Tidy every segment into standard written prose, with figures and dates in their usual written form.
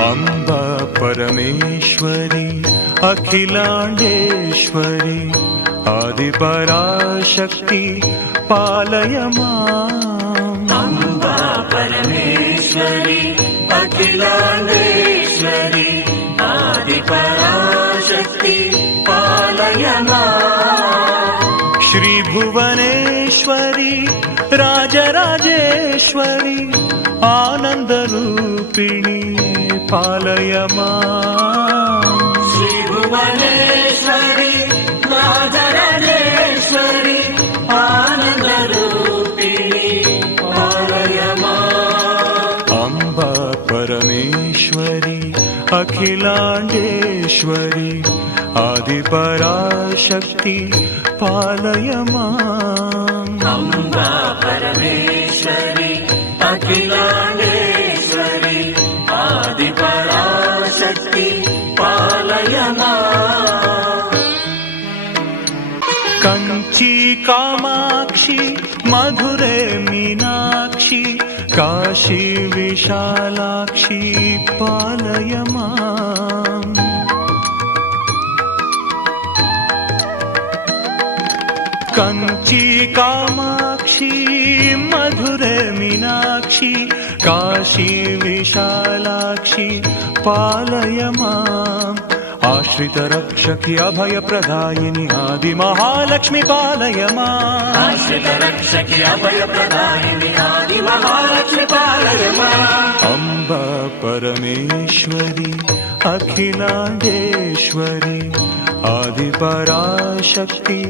अम्बा परमेश्वरी अखिलाण्डेश्वरी आदिपराशक्ति पालय माम्। अम्बा परमेश्वरी अखिलाण्डेश्वरी आदिपराशक्ति पालय माम्। श्री भुवनेश्वरी राजराजेश्वरी आनन्दरूपिणी पालय माम्। श्री भुवनेश्वरी राजराजेश्वरी आनन्दरूपिणी पालय माम्। अम्बा परमेश्वरी अखिलाण्डेश्वरी आदिपराशक्ति पालय माम्। अम्बा परमेश्वरी अखिलाण्डेश्वरी आदिपराशक्ति पालय माम्। कंची कामाक्षी मधुरे मीनाक्षी काशी विशालाक्षी पालय माम्। कंची कामाक्षी मधुरे मीनाक्षी काशी विशालाक्षी पालय माम्। आश्रित रक्षकी अभय प्रदायिनी आदि महालक्ष्मी पालय माम्। आश्रित रक्षकी अभय प्रदायिनी आदि महालक्ष्मी पालय माम्। अम्बा परमेश्वरी अखिलाण्डेश्वरी आदिपराशक्ति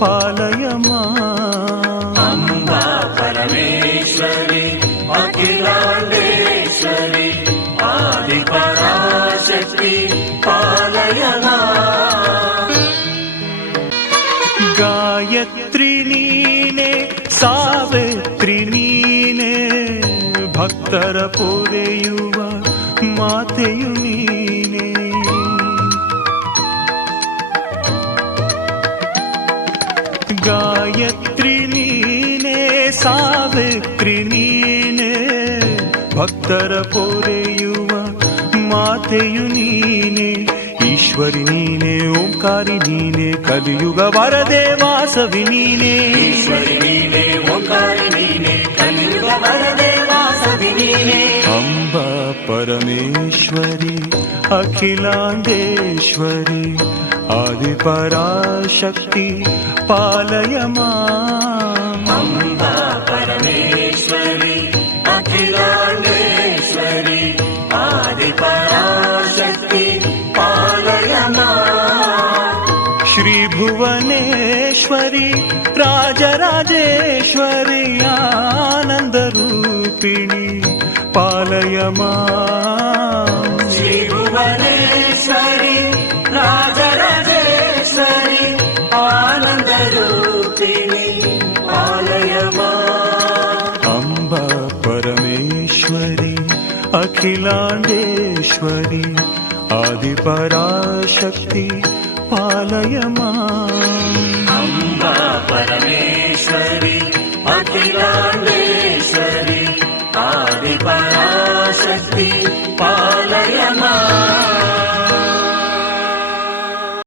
पालय माम्। अम्बा परमेश्वरी अखिलाण्डेश्वरी आदिपराशक्ति पालय माम्। गायत्री नीने ಸಾವಿತ್ರಿ ನೀನೆ ಭಕ್ತರ ಪೂರೈಯುವ ಮಾತೆಯು ನೀನೆ. ಗಾಯತ್ರಿ ನೀನೆ ಸಾವಿತ್ರಿ ನೀನೆ ಭಕ್ತರ ಪೂರೈಯುವ ಮಾತೆಯು ನೀನೆ. ಈಶ್ವರಿ ನೀನೆ ಓಂಕಾರಿ ನೀನೆ ಕಲಿಯುಗ ವರದೆ ವಾಸವಿ ನೀನೆ. ಈಶ್ವರಿ ನೀನೆ ಓಂಕಾರಿ ನೀನೆ ಕಲಿಯುಗ ವರದೆ ವಾಸವಿ ನೀನೆ. ಅಂಬಾ ಪರಮೇಶ್ವರಿ ಅಖಿಲಾಂಡೇಶ್ವರಿ ಆದಿಪರಾಶಕ್ತಿ ಪಾಲಯ ಮಾಂ. ಅಂಬಾ ಪರಮೇಶ್ವರಿ ಅಖಿಲಾಂಡೇಶ್ವರಿ ಆದಿಪರಾಶಕ್ತಿ ಪಾಲಯ ಮಾಂ. ಶ್ರೀ ಭುವನೇಶ್ವರಿ ರಾಜರಾಜೇಶ್ವರಿ ಆನಂದ ರೂಪಿಣಿ ಪಾಲಯ ಮಾಂ. ಶ್ರೀ ಭುವನೇಶ್ವರಿ ರಾಜರಾಜೇಶ್ವರಿ ಆನಂದ ರೂಪಿಣಿ ಪಾಲಯ ಮಾಂ. ಅಂಬಾ ಪರಮೇಶ್ವರಿ ಅಖಿಲಾಂಡೇಶ್ವರಿ ಆದಿಪರಾಶಕ್ತಿ ಪಾಲಯ ಮಾಂ.